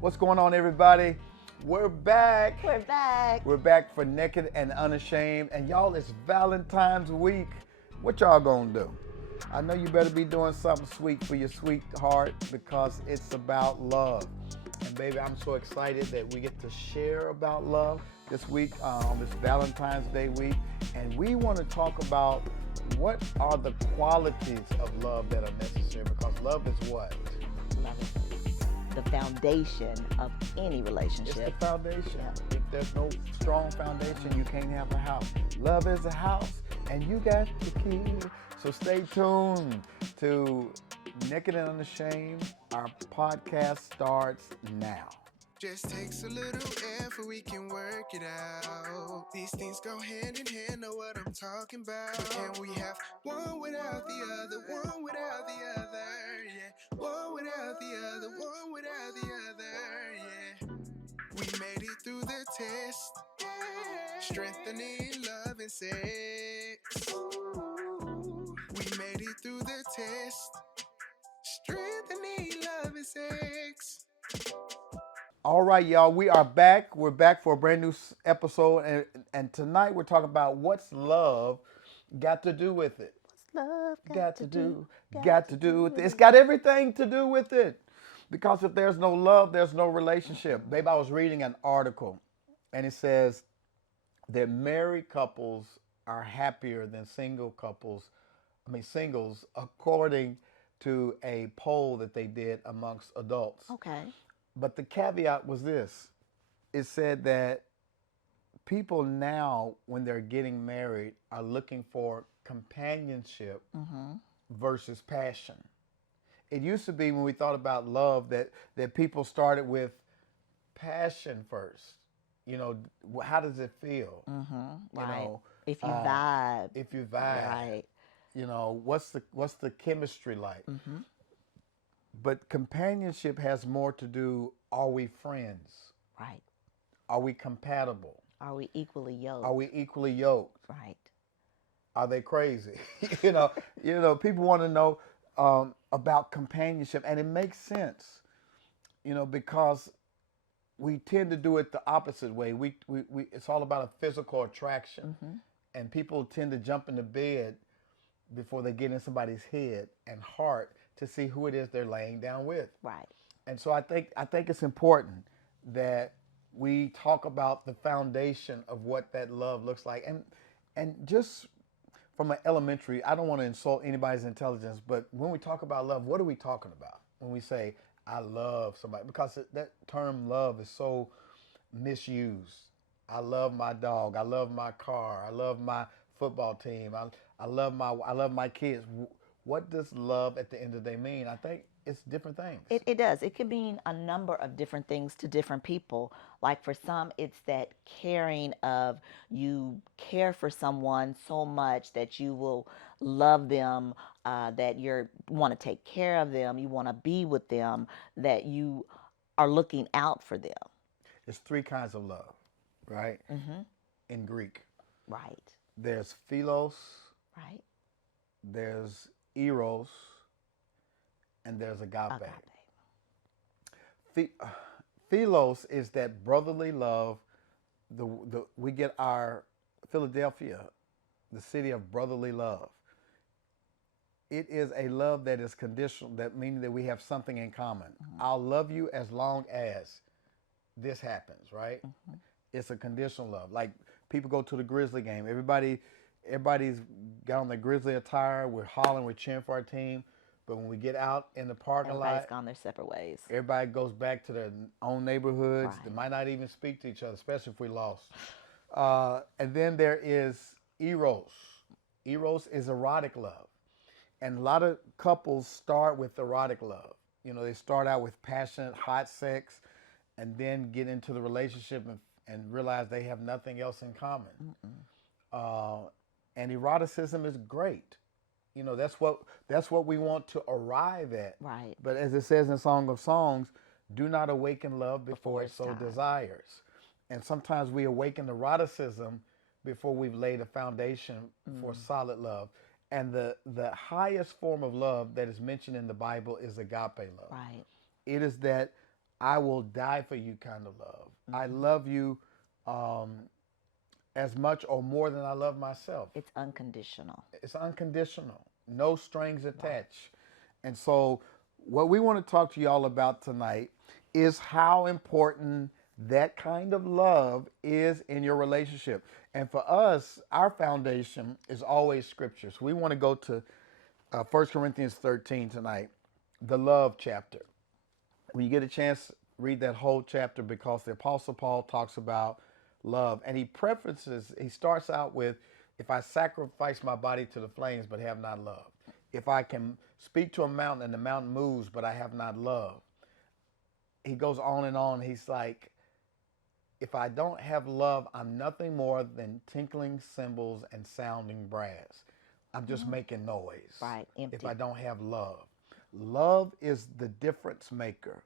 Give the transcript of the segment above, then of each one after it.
What's going on, everybody? We're back. We're back. We're back for Naked and Unashamed. And y'all, it's Valentine's week. What y'all gonna do? I know you better be doing something sweet for your sweetheart because it's about love. And baby, I'm so excited that we get to share about love this week, this Valentine's Day week. And we want to talk about what are the qualities of love that are necessary, because love is what? Love is the foundation of any relationship. It's the foundation. If there's no strong foundation, you can't have a house. Love is a house, and you got the key. So stay tuned to Naked and Unashamed. Our podcast starts now. Just takes a little effort, we can work it out. These things go hand in hand, know what I'm talking about. Can we have one without the other, one without the other, yeah. One without the other, one without the other, yeah. We made it through the test, strengthening love and sex. We made it through the test, strengthening love and sex. All right, y'all, we are back. We're back for a brand new episode, and tonight we're talking about what's love got to do with it. Love Got to do with it. It's got everything to do with it. Because if there's no love, there's no relationship. Babe, I was reading an article, and it says that married couples are happier than singles, according to a poll that they did amongst adults. Okay. But the caveat was this. It said that people now, when they're getting married, are looking for companionship versus passion. It used to be when we thought about love that people started with passion first. You know, how does it feel? Right. You know, if you vibe. if you vibe. Right. You know, what's the chemistry like? But companionship has more to do, are we friends? Right. Are we compatible? Are we equally yoked? Are we equally yoked? Right. Are they crazy? you know, people want to know about companionship, and it makes sense, because we tend to do it the opposite way. We it's all about a physical attraction, and people tend to jump into bed before they get in somebody's head and heart to see who it is they're laying down with. Right. And so I think it's important that we talk about the foundation of what that love looks like. And just from an elementary, I don't want to insult anybody's intelligence, but when we talk about love, what are we talking about? When we say, I love somebody, because that term love is so misused. I love my dog. I love my car. I love my football team. I love my kids. What does love at the end of the day mean? I think it's different things. It does. It can mean a number of different things to different people. Like for some, it's that caring of you care for someone so much that you will love them, that you want to take care of them, you want to be with them, that you are looking out for them. There's three kinds of love, right? In Greek. Right. There's philos, Right. there's eros, and there's agape. Philos is that brotherly love. We get our Philadelphia, the city of brotherly love. It is a love that is conditional, that meaning that we have something in common. I'll love you as long as this happens, right? It's a conditional love. Like people go to the Grizzly game. Everybody's got on their Grizzly attire. We're hollering, we're cheering for our team. But when we get out in the parking Everybody's lot, gone their separate ways. everybody goes back to their own neighborhoods. Right. They might not even speak to each other, especially if we lost. And then there is eros. Eros is erotic love. And a lot of couples start with erotic love. They start out with passionate, hot sex, and then get into the relationship and realize they have nothing else in common. And eroticism is great. That's what we want to arrive at. Right. But as it says in Song of Songs, do not awaken love before it so time. desires. And sometimes we awaken eroticism before we've laid a foundation for solid love. And the highest form of love that is mentioned in the Bible is agape love. Right. It is that I will die for you kind of love. I love you as much or more than I love myself. It's unconditional. It's unconditional, no strings attached. And so, what we want to talk to y'all about tonight is how important that kind of love is in your relationship. And for us, our foundation is always scripture. So we want to go to 1 Corinthians 13 tonight, the love chapter. When you get a chance, read that whole chapter because the Apostle Paul talks about love. And he starts out with, if I sacrifice my body to the flames but have not love, if I can speak to a mountain and the mountain moves but I have not love. He goes on and on. He's like, if I don't have love, I'm nothing more than tinkling cymbals and sounding brass. I'm just making noise. Right, empty. If I don't have love. Love is the difference maker.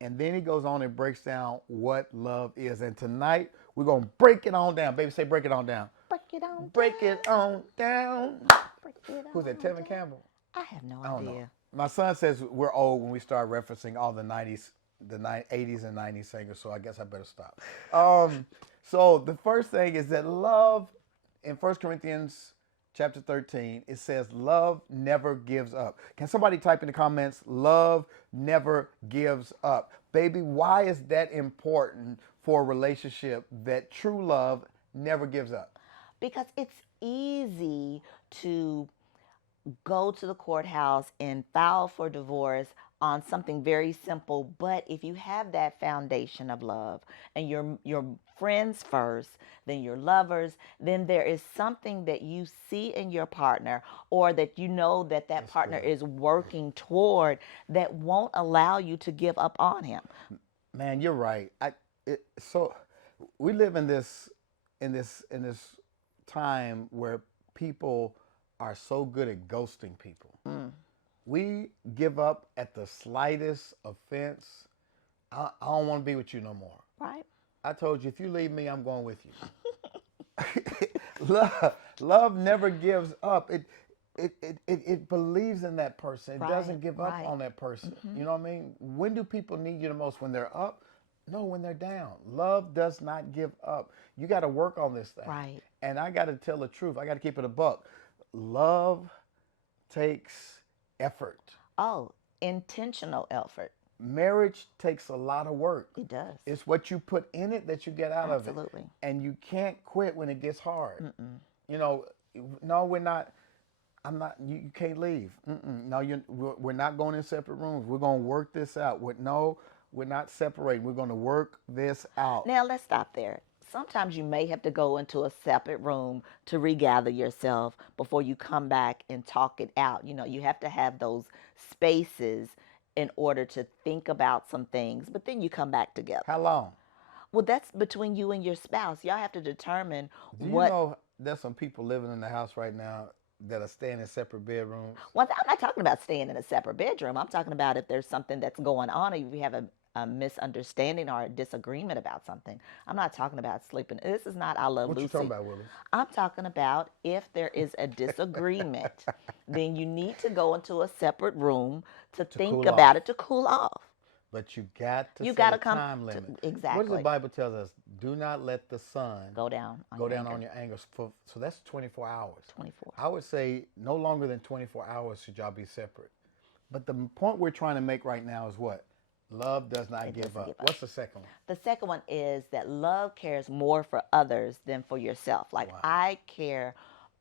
And then he goes on and breaks down what love is. And tonight, we're going to break it on down. Baby, say break it on down. Break it on. Break it on down. Break it Who's that, on Tevin down. Campbell? I have no I don't know. idea. My son says we're old when we start referencing all the 90s, the 80s and 90s singers, so I guess I better stop. So the first thing is that love, in 1 Corinthians chapter 13, it says love never gives up. Can somebody type in the comments, love never gives up? Baby, why is that important for a relationship, that true love never gives up? Because it's easy to go to the courthouse and file for divorce on something very simple, but if you have that foundation of love and your friends first, then your lovers, then there is something that you see in your partner, or that you know that That's partner good. is working toward, that won't allow you to give up on him. Man, you're right. So we live in this time where people are so good at ghosting people. We give up at the slightest offense. I don't want to be with you no more. Right. I told you, if you leave me, I'm going with you. Love never gives up. It believes in that person. It doesn't give up on that person. You know what I mean? When do people need you the most? When they're up? No, when they're down. Love does not give up. You got to work on this thing. Right. And I got to tell the truth. I got to keep it a buck. Love takes effort. Oh, intentional effort. Marriage takes a lot of work. It does. It's what you put in it that you get out of it. Absolutely. And you can't quit when it gets hard. You know, no, we're not. I'm not. You can't leave. No, we're not going in separate rooms. We're going to work this out. We're not separating. We're going to work this out. Now, let's stop there. Sometimes you may have to go into a separate room to regather yourself before you come back and talk it out. You know, you have to have those spaces in order to think about some things, but then you come back together. How long? Well, that's between you and your spouse. Y'all have to determine Do you what. know there's some people living in the house right now that are staying in separate bedrooms? Well, I'm not talking about staying in a separate bedroom. I'm talking about if there's something that's going on, or if you have a misunderstanding or a disagreement about something. I'm not talking about sleeping. This is not I Love What Lucy. you talking about, Willie? I'm talking about if there is a disagreement, then you need to go into a separate room to think cool about off. it, to cool off. But you got to You set gotta a come time to- limit. exactly. What does the Bible tell us? Do not let the sun Go down on go your down anger. on your anger. So that's 24 hours. 24. I would say no longer than 24 hours should y'all be separate. But the point we're trying to make right now is what? Love does not give doesn't up. give up. What's the second one? The second one is that love cares more for others than for yourself. Like, Wow. I care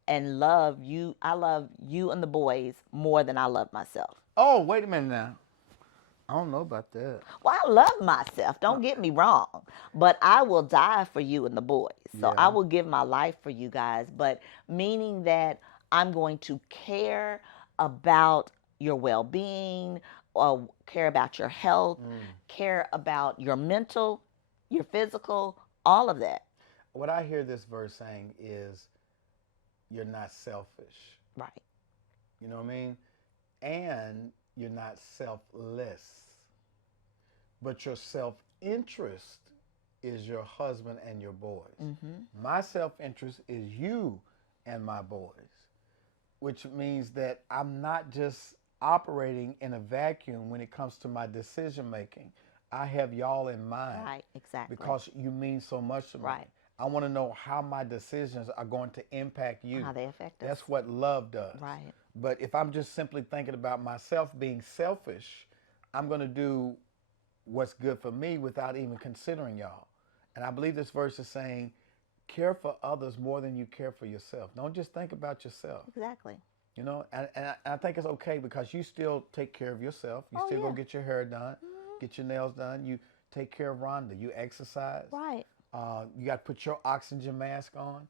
and love you. I love you and the boys more than I love myself. Oh, wait a minute now. I don't know about that. Well, I love myself. Don't get me wrong. But I will die for you and the boys. So Yeah. I will give my life for you guys. But meaning that I'm going to care about your well-being, or care about your health, care about your mental, your physical, all of that. What I hear this verse saying is you're not selfish. Right. You know what I mean? And you're not selfless. But your self-interest is your husband and your boys. My self-interest is you and my boys, which means that I'm not just operating in a vacuum when it comes to my decision making. I have y'all in mind Right, exactly. because you mean so much to me. Right. I want to know how my decisions are going to impact you. How they affect us. That's what love does. Right. But if I'm just simply thinking about myself being selfish, I'm going to do what's good for me without even considering y'all. And I believe this verse is saying, care for others more than you care for yourself. Don't just think about yourself. Exactly. You know, and I think it's okay because you still take care of yourself. You Oh, still go yeah. get your hair done, get your nails done. You take care of Rhonda. You exercise. Right. You got to put your oxygen mask on.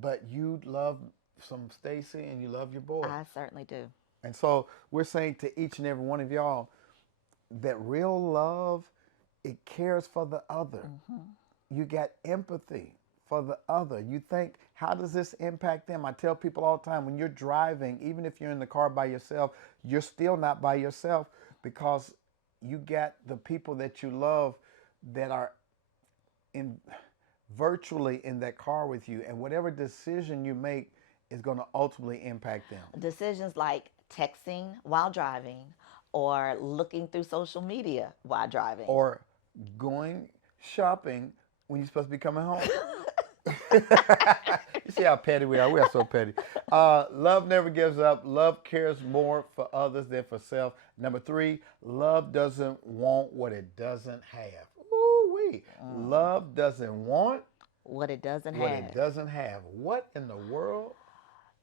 But you love some Stacy and you love your boy. I certainly do. And so we're saying to each and every one of y'all that real love, it cares for the other. You got empathy for the other. You think, how does this impact them? I tell people all the time, when you're driving, even if you're in the car by yourself, you're still not by yourself because you got the people that you love that are in virtually in that car with you. And whatever decision you make is going to ultimately impact them. Decisions like texting while driving or looking through social media while driving. Or going shopping when you're supposed to be coming home. You see how petty we are? We are so petty. Love never gives up. Love cares more for others than for self. Number 3, love doesn't want what it doesn't have. Ooh-wee. Love doesn't want what it doesn't what have. it doesn't have. What in the world?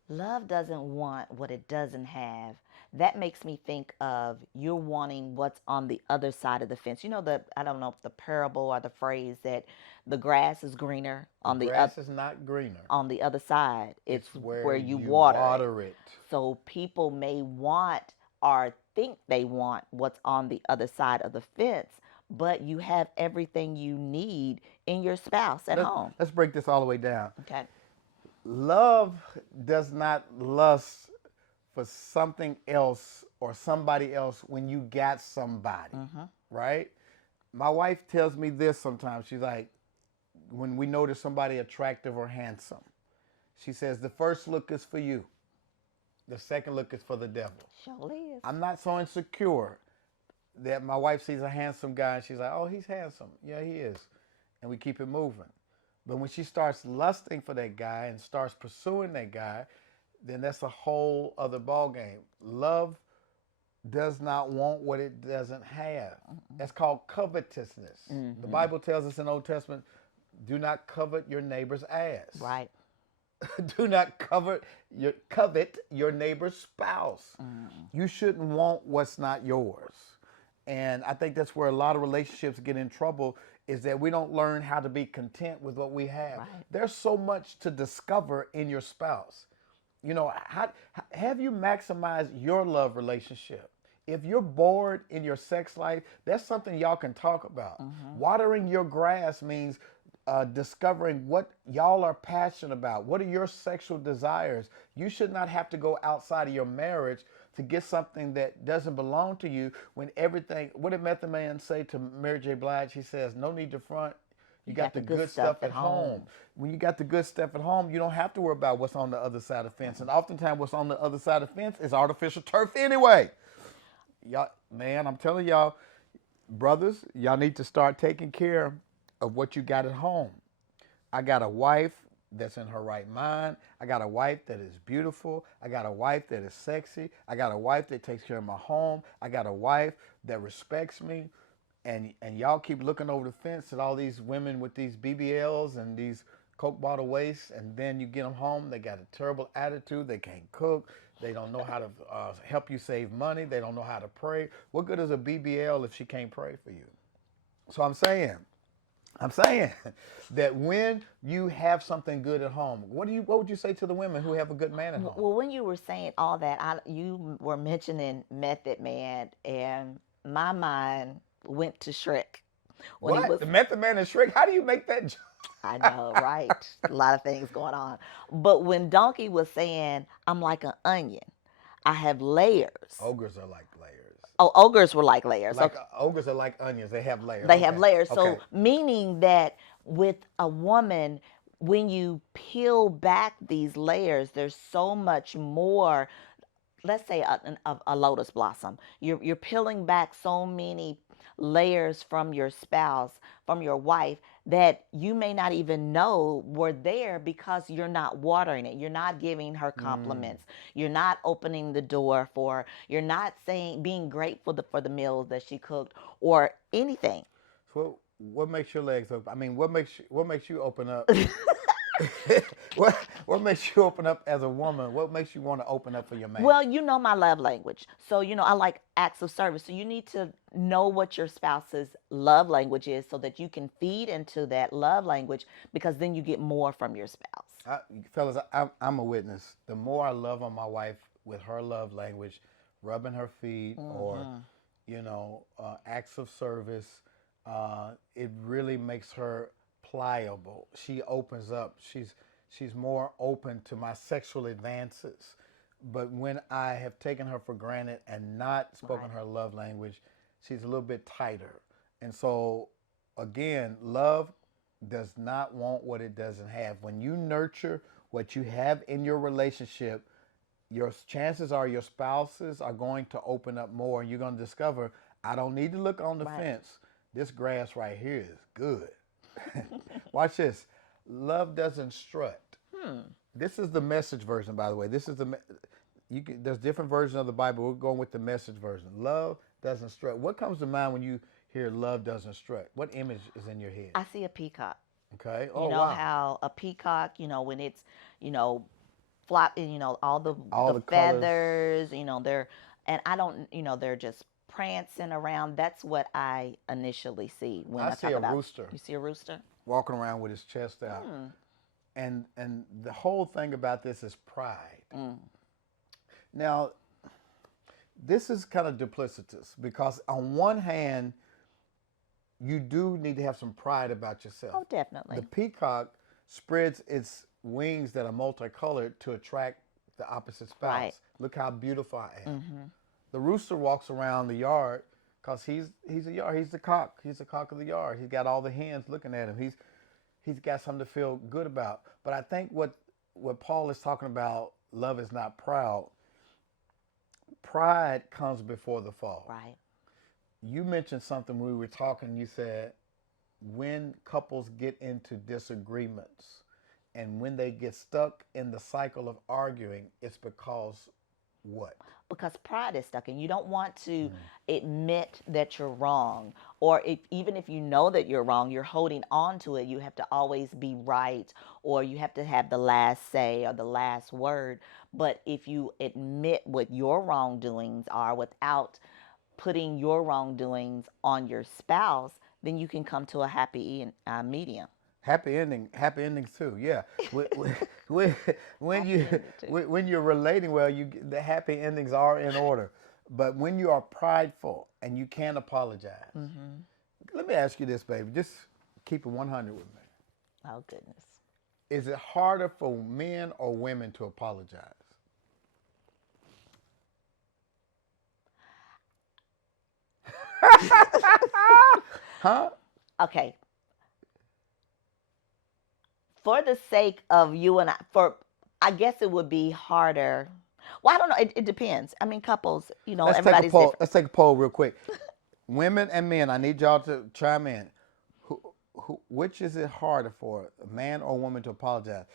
Love doesn't want what it doesn't have. That makes me think of you're wanting what's on the other side of the fence. You know, I don't know if the parable or the phrase that the grass is greener on the grass is not greener. On the other side. It's where you water it. So people may want or think they want what's on the other side of the fence, but you have everything you need in your spouse at home. Let's break this all the way down. Okay. Love does not lust for something else or somebody else when you got somebody, right? My wife tells me this sometimes. She's like, when we notice somebody attractive or handsome, she says, the first look is for you. The second look is for the devil. Surely is. I'm not so insecure that my wife sees a handsome guy and she's like, oh, he's handsome. Yeah, he is. And we keep it moving. But when she starts lusting for that guy and starts pursuing that guy, then that's a whole other ballgame. Love does not want what it doesn't have. That's called covetousness. The Bible tells us in the Old Testament, do not covet your neighbor's ass. Right. Do not covet your neighbor's spouse. You shouldn't want what's not yours. And I think that's where a lot of relationships get in trouble, is that we don't learn how to be content with what we have. Right. There's so much to discover in your spouse. You know, have you maximized your love relationship? If you're bored in your sex life, that's something y'all can talk about. Watering your grass means discovering what y'all are passionate about. What are your sexual desires? You should not have to go outside of your marriage to get something that doesn't belong to you when everything, what did Method Man say to Mary J. Blige? He says, no need to front. You got the good stuff at home. When you got the good stuff at home, you don't have to worry about what's on the other side of the fence. And oftentimes what's on the other side of the fence is artificial turf anyway. Y'all, man, I'm telling y'all, brothers, y'all need to start taking care of what you got at home. I got a wife that's in her right mind. I got a wife that is beautiful. I got a wife that is sexy. I got a wife that takes care of my home. I got a wife that respects me. And y'all keep looking over the fence at all these women with these BBLs and these Coke bottle waists, and then you get them home, they got a terrible attitude, they can't cook, they don't know how to help you save money, they don't know how to pray. What good is a BBL if she can't pray for you? So I'm saying that when you have something good at home, what would you say to the women who have a good man at home? Well, when you were saying all that, you were mentioning Method Man, and my mind went to Shrek. What? The Method Man and Shrek? How do you make that joke? I know, right? A lot of things going on. But when Donkey was saying, I'm like an onion, I have layers. Ogres are like layers. Oh, ogres were like layers. Ogres are like onions. They have layers. They have layers. So meaning that with a woman, when you peel back these layers, there's so much more. Let's say a lotus blossom. You're peeling back so many layers from your spouse, from your wife, that you may not even know were there because you're not watering it. You're not giving her compliments. You're not opening the door for, you're not saying, being grateful for the meals that she cooked or anything. So what makes your legs open? I mean, what makes you open up? What makes you open up as a woman? What makes you want to open up for your man? Well, you know my love language. So, I like acts of service. So, you need to know what your spouse's love language is so that you can feed into that love language, because then you get more from your spouse. I, fellas, I'm a witness. The more I love on my wife with her love language, rubbing her feet or, acts of service, it really makes her pliable. She opens up. She's more open to my sexual advances. But when I have taken her for granted and not spoken Right. her love language, she's a little bit tighter. And so, again, love does not want what it doesn't have. When you nurture what you have in your relationship, your chances are your spouses are going to open up more, and you're going to discover, I don't need to look on the Right. fence. This grass right here is good. Watch this. Love doesn't strut. This is the Message version, by the way. This is there's different versions of the Bible. We're going with the Message version. Love doesn't strut. What comes to mind when you hear love doesn't strut? What image is in your head? I see a peacock. Okay. You Oh, know wow. how a peacock, when it's, you know, flop, all All the the colors. feathers, they're, and I don't, they're just prancing around. That's what I initially see when I I see talk a about. rooster You see a rooster? walking around with his chest out. And the whole thing about this is pride. Now, this is kind of duplicitous because on one hand, you do need to have some pride about yourself. Oh, definitely. The peacock spreads its wings that are multicolored to attract the opposite spouse. Right. Look how beautiful I am. The rooster walks around the yard because he's a yard. He's the cock. He's the cock of the yard. He's got all the hens looking at him. He's got something to feel good about. But I think what Paul is talking about, love is not proud. Pride comes before the fall. Right. You mentioned something when we were talking. You said when couples get into disagreements and when they get stuck in the cycle of arguing, it's because what? Because pride is stuck, and you don't want to admit that you're wrong, or even if you know that you're wrong, you're holding on to it. You have to always be right, or you have to have the last say or the last word. But if you admit what your wrongdoings are without putting your wrongdoings on your spouse, then you can come to a happy medium. Happy endings too. Yeah, when, when Happy you ending too. when you're relating well, the happy endings are in order. But when you are prideful and you can't apologize, let me ask you this, baby. Just keep it 100 with me. Oh, goodness. Is it harder for men or women to apologize? Huh? Okay. For the sake of you and I guess it would be harder. Well, I don't know. It depends. I mean, couples, everybody's different. Let's take a poll real quick. Women and men, I need y'all to chime in. Which is it harder for, a man or a woman to apologize?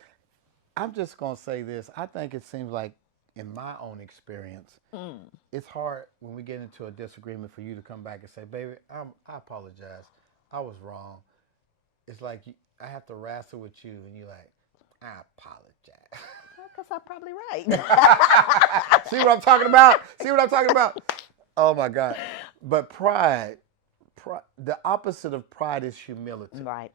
I'm just gonna say this. I think it seems like, in my own experience, it's hard when we get into a disagreement for you to come back and say, "Baby, I apologize. I was wrong." It's like I have to wrestle with you, and you're like, "I apologize." Because I'm probably right. See what I'm talking about? See what I'm talking about? Oh my God! But pride, the opposite of pride is humility. Right.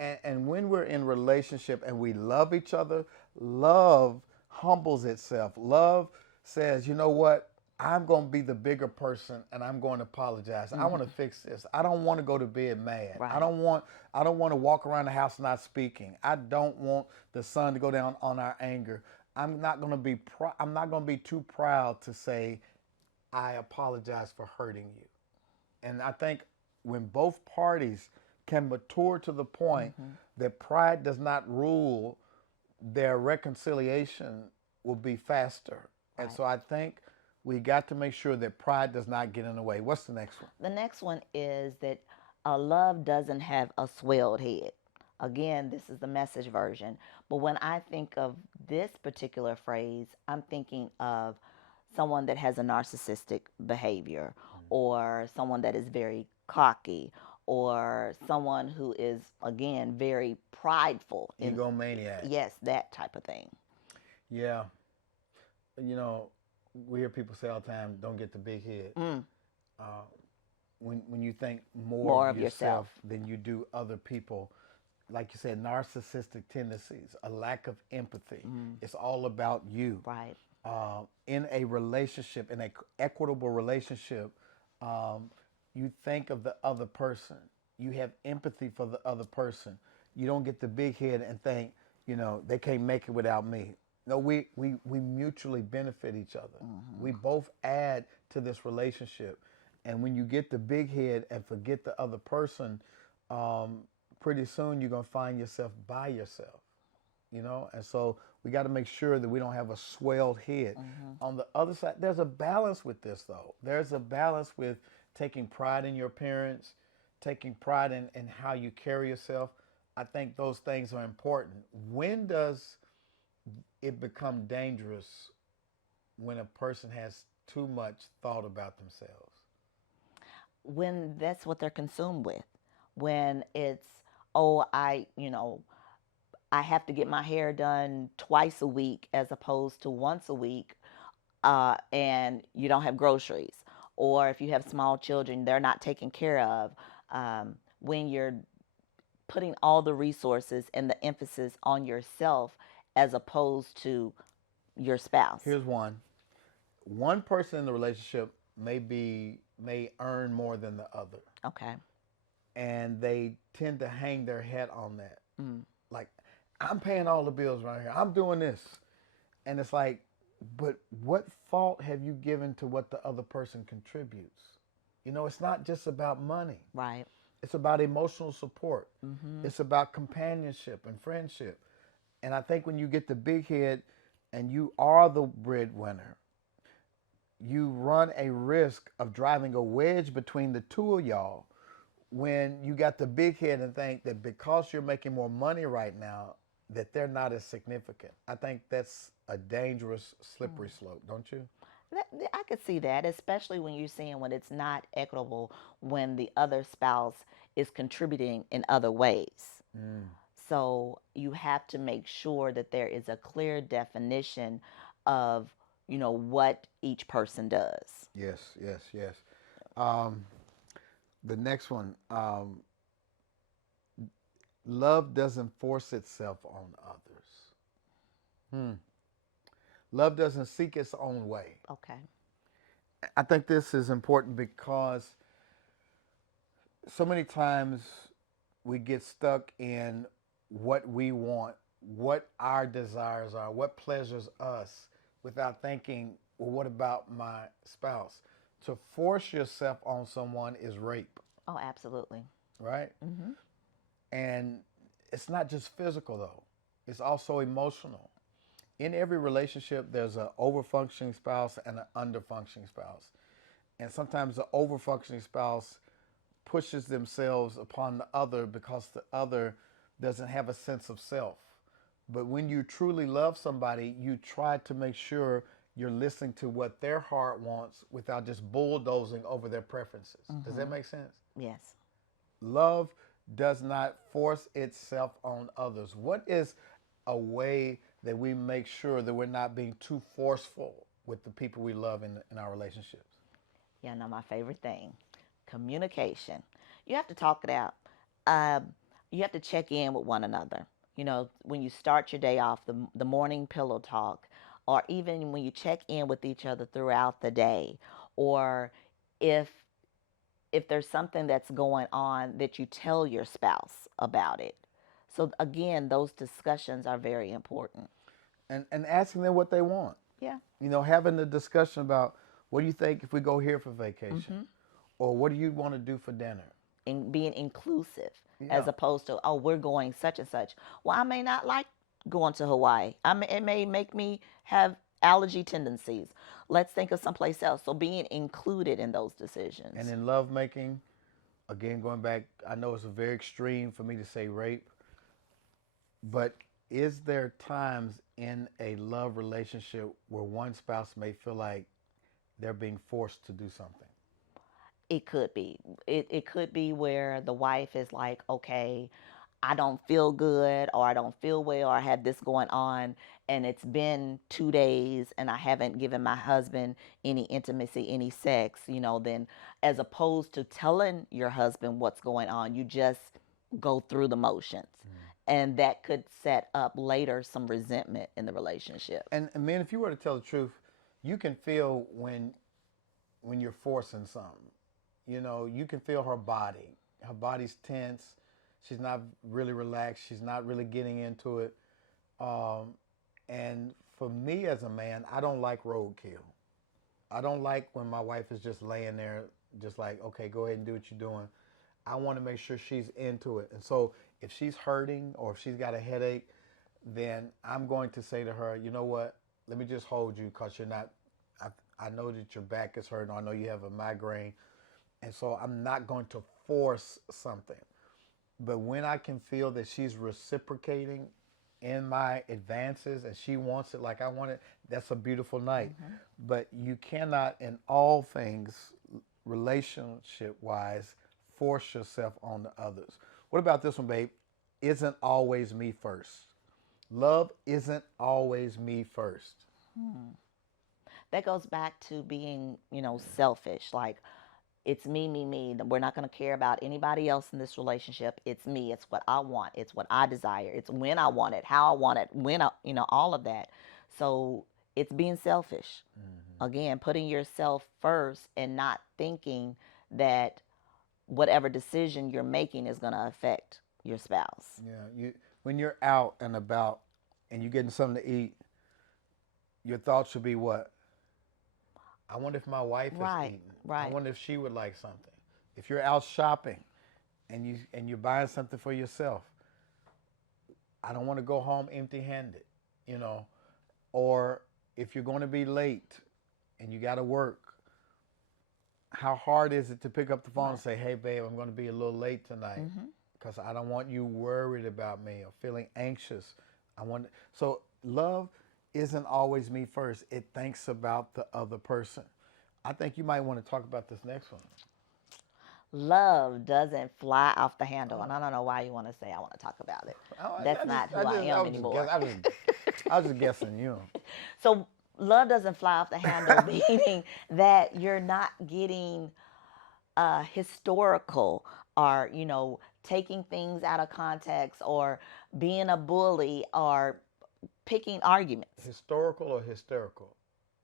And when we're in relationship and we love each other, love humbles itself. Love says, you know what? I'm going to be the bigger person and I'm going to apologize. I want to fix this. I don't want to go to bed mad. Right. I don't want to walk around the house not speaking. I don't want the sun to go down on our anger. I'm not going to be too proud to say I apologize for hurting you. And I think when both parties can mature to the point that pride does not rule, their reconciliation will be faster. And so I think we got to make sure that pride does not get in the way. What's the next one? The next one is that love doesn't have a swelled head. Again, this is the message version. But when I think of this particular phrase, I'm thinking of someone that has a narcissistic behavior, or someone that is very cocky, or someone who is, again, very prideful. Egomaniac. Yes, that type of thing. Yeah. You know, we hear people say all the time, don't get the big head. Uh, when you think more of yourself than you do other people, like you said, narcissistic tendencies, a lack of empathy. It's all about you. Right. In a relationship, in an equitable relationship, you think of the other person. You have empathy for the other person. You don't get the big head and think, you know, they can't make it without me. No, we mutually benefit each other. We both add to this relationship. And when you get the big head and forget the other person, pretty soon you're going to find yourself by yourself, you know? And so we got to make sure that we don't have a swelled head. On the other side, there's a balance with this, though. There's a balance with taking pride in your appearance, taking pride in how you carry yourself. I think those things are important. When does it become dangerous when a person has too much thought about themselves? When that's what they're consumed with. When it's, oh, I have to get my hair done twice a week as opposed to once a week, and you don't have groceries. Or if you have small children, they're not taken care of. When you're putting all the resources and the emphasis on yourself as opposed to your spouse. Here's one. One person in the relationship may earn more than the other. Okay. And they tend to hang their hat on that. Like, I'm paying all the bills right here. I'm doing this. And it's like, but what thought have you given to what the other person contributes? You know, it's not just about money. Right. It's about emotional support. It's about companionship and friendship. And I think when you get the big head and you are the breadwinner, you run a risk of driving a wedge between the two of y'all when you got the big head and think that because you're making more money right now, that they're not as significant. I think that's a dangerous, slippery slope, don't you? I could see that, especially when you're saying when it's not equitable, when the other spouse is contributing in other ways. So you have to make sure that there is a clear definition of, what each person does. Yes. The next one, love doesn't force itself on others. Love doesn't seek its own way. Okay. I think this is important because so many times we get stuck in what we want, what our desires are, what pleasures us, without thinking, well, what about my spouse? To force yourself on someone is rape. Oh, absolutely. Right? And it's not just physical, though. It's also emotional. In every relationship, there's an over-functioning spouse and an under-functioning spouse. And sometimes the over-functioning spouse pushes themselves upon the other because the other doesn't have a sense of self. But when you truly love somebody, you try to make sure you're listening to what their heart wants without just bulldozing over their preferences. Does that make sense? Yes. Love does not force itself on others. What is a way that we make sure that we're not being too forceful with the people we love in our relationships? Yeah, my favorite thing, communication. You have to talk it out. You have to check in with one another. When you start your day off, the morning pillow talk, or even when you check in with each other throughout the day, or if there's something that's going on, that you tell your spouse about it. So again, those discussions are very important. And asking them what they want. Yeah. Having the discussion about, what do you think if we go here for vacation? Or what do you want to do for dinner? And being inclusive, as opposed to, oh, we're going such and such. Well, I may not like going to Hawaii. It may make me have allergy tendencies. Let's think of someplace else. So being included in those And decisions. in love making, again, going back, I know it's a very extreme for me to say rape, but is there times in a love relationship where one spouse may feel like they're being forced to do something? It could be. It could be where the wife is like, okay, I don't feel good, or I don't feel well, or I have this going on, and it's been 2 days and I haven't given my husband any intimacy, any sex, then as opposed to telling your husband what's going on, you just go through the motions. And that could set up later some resentment in the relationship. And man, if you were to tell the truth, you can feel when you're forcing something. You can feel her body. Her body's tense. She's not really relaxed. She's not really getting into it. Um, and for me as a man, I don't like roadkill. I don't like when my wife is just laying there, just like, okay, go ahead and do what you're doing. I want to make sure she's into it. And so if she's hurting or if she's got a headache, then I'm going to say to her, you know what? Let me just hold you because you're not, I, I know that your back is hurting. I know you have a migraine. And so I'm not going to force something. But when I can feel that she's reciprocating in my advances and she wants it like I want it, that's a beautiful night. But you cannot, in all things, relationship wise, force yourself on the others. What about this one, babe? Isn't always me first. Love isn't always me first. That goes back to being, selfish. Like, it's me, me, me. We're not going to care about anybody else in this relationship. It's me. It's what I want. It's what I desire. It's when I want it, how I want it, when I, all of that. So it's being selfish. Again, putting yourself first and not thinking that whatever decision you're making is going to affect your spouse. Yeah, when you're out and about and you're getting something to eat, your thoughts should be what? I wonder if my wife is Right, eating. I right. wonder if she would like something. If you're out shopping and you're buying something for yourself, I don't want to go home empty-handed, you know. Or if you're going to be late and you got to work, how hard is it to pick up the phone and say, "Hey, babe, I'm going to be a little late tonight because I don't want you worried about me or feeling anxious." So love isn't always me first. It thinks about the other person. I think you might want to talk about this next one. Love doesn't fly off the handle. And I don't know why you want to say I want to talk about it. That's not who I am anymore. I was just guessing, you know. So love doesn't fly off the handle, meaning that you're not getting historical, or taking things out of context, or being a bully, or picking arguments. Historical or hysterical?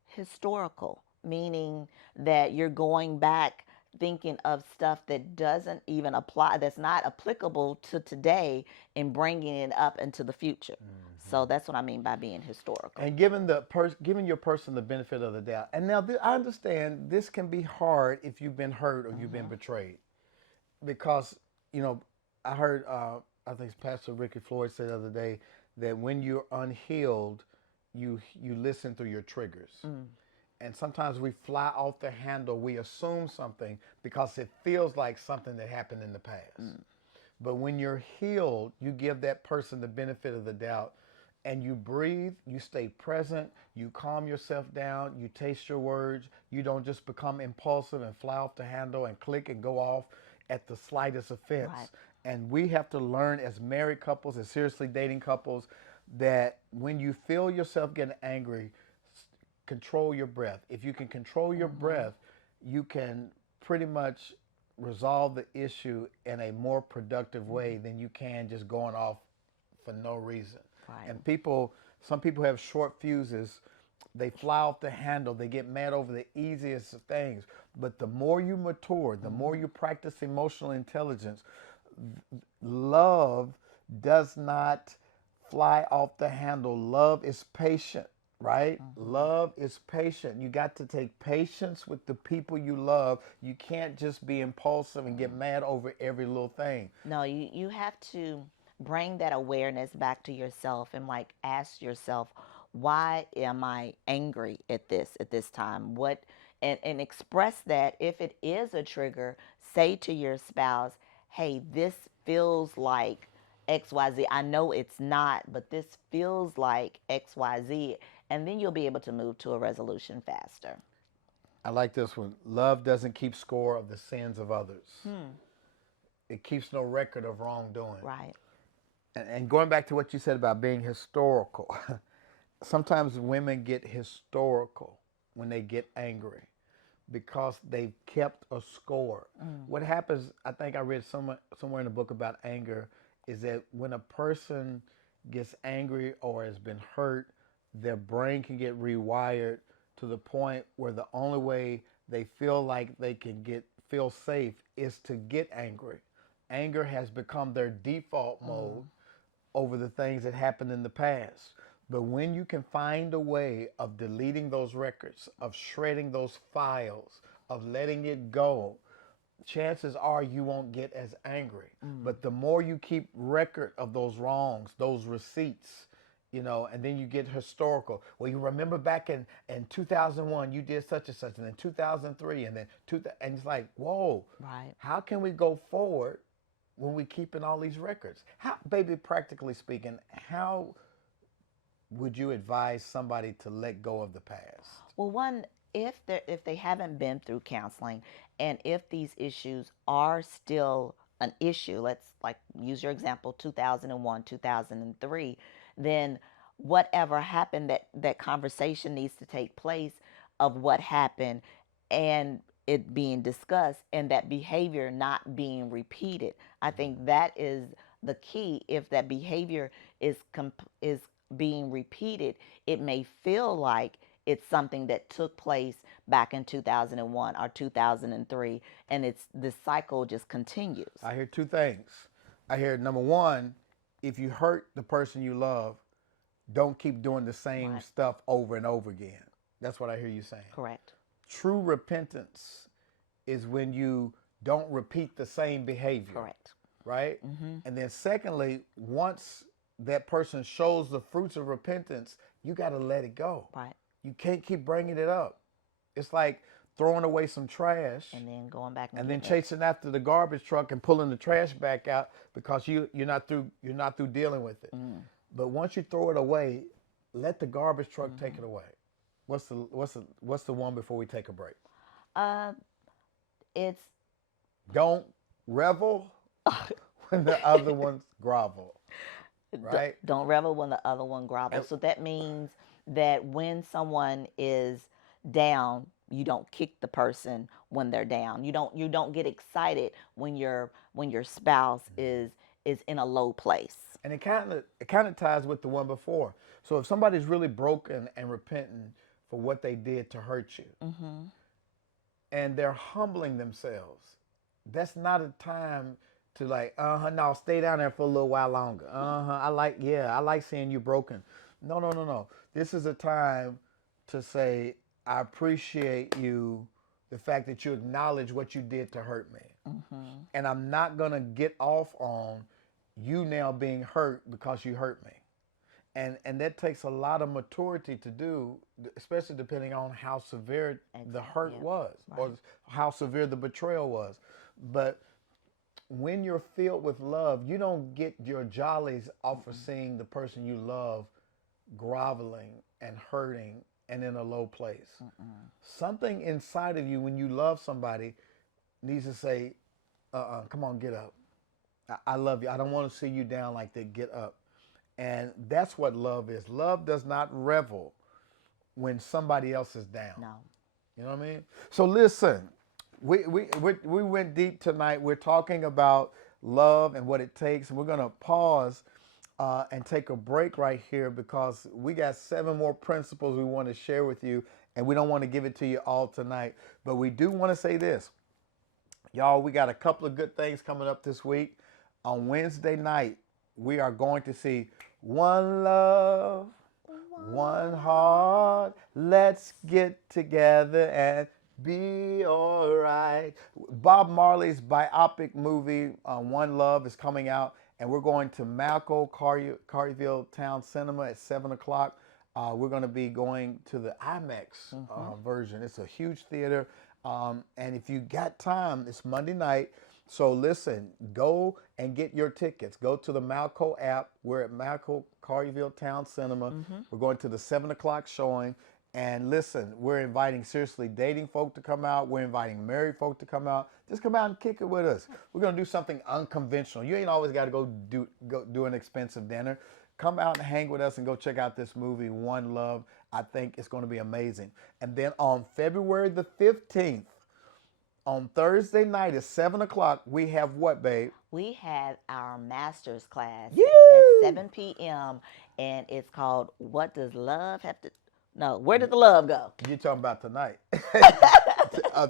Historical, meaning that you're going back thinking of stuff that doesn't even apply, that's not applicable to today, and bringing it up into the future. So that's what I mean by being historical. And giving your person the benefit of the doubt. And now I understand this can be hard if you've been hurt or you've been betrayed, because you know I heard I think Pastor Ricky Floyd said the other day that when you're unhealed, you listen through your triggers. And sometimes we fly off the handle. We assume something because it feels like something that happened in the past. But when you're healed, you give that person the benefit of the doubt and you breathe, you stay present, you calm yourself down, you taste your words, you don't just become impulsive and fly off the handle and click and go off at the slightest offense. Right. And we have to learn as married couples, as seriously dating couples, that when you feel yourself getting angry, control your breath. If you can control your breath, you can pretty much resolve the issue in a more productive way than you can just going off for no reason. Right. And some people have short fuses. They fly off the handle. They get mad over the easiest of things. But the more you mature, the more you practice emotional intelligence, love does not fly off the handle. Love is patient, right? Love is patient. You got to take patience with the people you love. You can't just be impulsive and get mad over every little thing. No, you have to bring that awareness back to yourself and like ask yourself, why am I angry at this time? And express that. If it is a trigger, say to your spouse, hey, this feels like XYZ. I know it's not, but this feels like XYZ. And then you'll be able to move to a resolution faster. I like this one. Love doesn't keep score of the sins of others. It keeps no record of wrongdoing. Right. And going back to what you said about being historical, sometimes women get historical when they get angry because they've kept a score. What happens, I think I read somewhere in the book about anger, is that when a person gets angry or has been hurt, their brain can get rewired to the point where the only way they feel like they can feel safe is to get angry. Anger has become their default mode over the things that happened in the past. But when you can find a way of deleting those records, of shredding those files, of letting it go, chances are you won't get as angry. But the more you keep record of those wrongs, those receipts, and then you get historical. Well, you remember back in 2001, you did such and such, and then 2003, and then and it's like, whoa, Right. how can we go forward when we keeping all these records? How, baby, practically speaking, how would you advise somebody to let go of the past? Well, one, if they haven't been through counseling, and if these issues are still an issue, let's like use your example, 2001, 2003, then whatever happened, that conversation needs to take place of what happened, and it being discussed, and that behavior not being repeated. I think that is the key. If that behavior is being repeated, it may feel like it's something that took place back in 2001 or 2003, and it's this cycle just continues. I hear two things. I hear number one, if you hurt the person you love, don't keep doing the same Right. stuff over and over again. That's what I hear you saying. Correct. True repentance is when you don't repeat the same behavior. Correct. Right? And then secondly, once that person shows the fruits of repentance, you got to let it go. Right. You can't keep bringing it up. It's like throwing away some trash And then going back and then getting it. chasing after the garbage truck and pulling the trash back out because you're not through dealing with it. But once you throw it away, let the garbage truck take it away. What's the one before we take a break? It's Don't revel when the other ones grovel. Right? Don't revel when the other one grovels. So that means that when someone is down, you don't kick the person when they're down. You don't get excited when your spouse is in a low place. And it kind of ties with the one before. So if somebody's really broken and repenting for what they did to hurt you, and they're humbling themselves, that's not a time to like, no, stay down there for a little while longer. I like seeing you broken. No. This is a time to say, I appreciate you, the fact that you acknowledge what you did to hurt me. And I'm not going to get off on you now being hurt because you hurt me. And that takes a lot of maturity to do, especially depending on how severe the hurt was, or how severe the betrayal was. But when you're filled with love, you don't get your jollies off of seeing the person you love groveling and hurting and in a low place. Something inside of you, when you love somebody, needs to say, come on, get up. I love you. I don't want to see you down like that. Get up. And that's what love is. Love does not revel when somebody else is down. No. You know what I mean? So listen, we went deep tonight. We're talking about love and what it takes. And we're going to pause and take a break right here because we got 7 more principles we want to share with you. And we don't want to give it to you all tonight. But we do want to say this. Y'all, we got a couple of good things coming up this week. On Wednesday night, we are going to see One Love, One Heart. Let's get together and be all right. Bob Marley's biopic movie, One Love, is coming out, and we're going to Malco Carville Town Cinema at 7 o'clock. We're going to be going to the IMAX version. It's a huge theater. And if you got time, it's Monday night. So listen, go and get your tickets. Go to the Malco app. We're at Malco Collierville Town Cinema. We're going to the 7 o'clock showing. And listen, we're inviting seriously dating folk to come out. We're inviting married folk to come out. Just come out and kick it with us. We're going to do something unconventional. You ain't always got to go do an expensive dinner. Come out and hang with us and go check out this movie, One Love. I think it's going to be amazing. And then on February the 15th, on Thursday night at 7 o'clock, we have what, babe? We have our master's class Yay! at 7 p.m. and it's called What Does Love Have to... No, Where Did the Love Go? You're talking about tonight.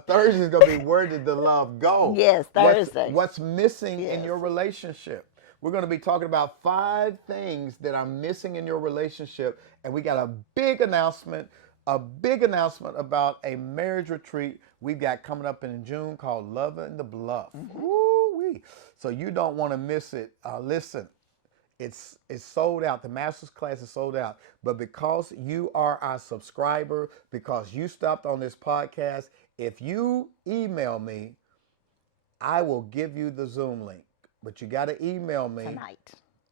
Thursday is going to be Where Did the Love Go? Yes, Thursday. What's missing in your relationship? We're going to be talking about 5 things that are missing in your relationship. And we got a big announcement about a marriage retreat we've got coming up in June called Love in the Bluff. Woo-wee. So you don't want to miss it. Listen, it's sold out. The master's class is sold out. But because you are our subscriber, because you stopped on this podcast, if you email me, I will give you the Zoom link. But you got to email me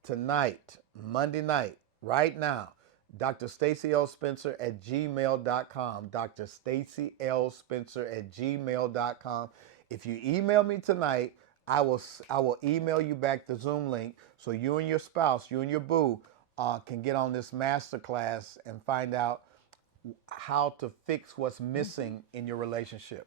tonight, Monday night, right now. Dr. Stacy L. Spencer at gmail.com. Dr. Stacy L. Spencer at gmail.com. If you email me tonight, I will email you back the Zoom link so you and your spouse, you and your boo, can get on this master class and find out how to fix what's missing in your relationship.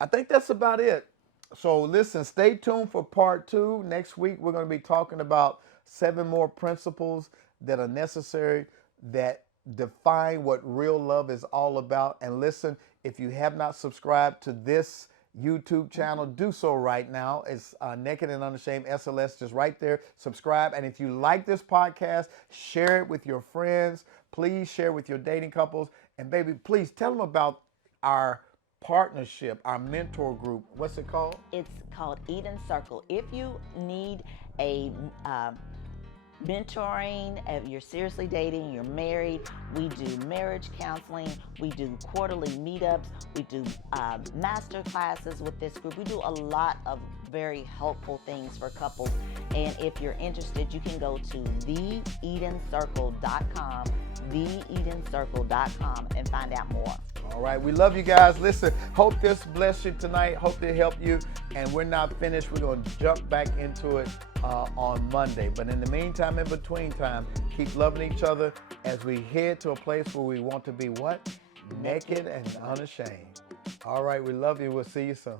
I think that's about it. So listen, stay tuned for part 2. Next week, we're going to be talking about 7 more principles that are necessary that define what real love is all about. And listen, if you have not subscribed to this YouTube channel, do so right now. It's Naked and Unashamed SLS, just right there. Subscribe. And if you like this podcast, share it with your friends. Please share with your dating couples. And baby, please tell them about our partnership, our mentor group. What's it called? It's called Eden Circle. If you need a mentoring, if you're seriously dating, you're married, we do marriage counseling, we do quarterly meetups, we do master classes with this group. We do a lot of very helpful things for couples. And if you're interested, you can go to theedencircle.com, theedencircle.com, and find out more. All right, we love you guys. Listen, hope this blessed you tonight. Hope it helped you. And we're not finished. We're going to jump back into it on Monday. But in the meantime, in between time, keep loving each other as we head to a place where we want to be what? Naked and unashamed. All right, we love you. We'll see you soon.